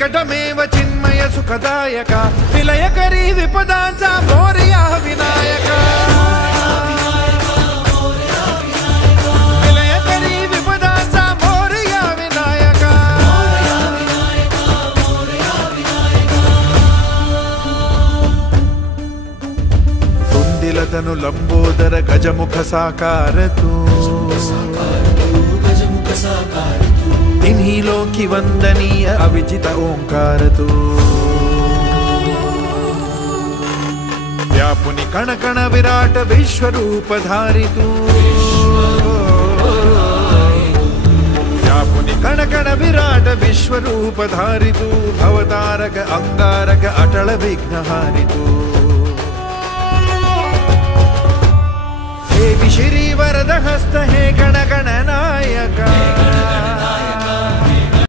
विकटमेव चिन्मय सुखदायक विलयकरी विपदांचा मोरया विनायक विलयकरी विपदांचा मोरया विनायक तुंदिलतनु लंबोदर गजमुख साकार तू इन्हीं लोकी वंदनीय अविजित ओंकार तू व्यापुनि कण कण विराट विश्वरूपधारी तू व्यापुनि कण कण विराट विश्वरूपधारी तू भवतारक अंगारक अटल विघ्नहारी तू हे श्री वरद हस्त हे गण गण नायक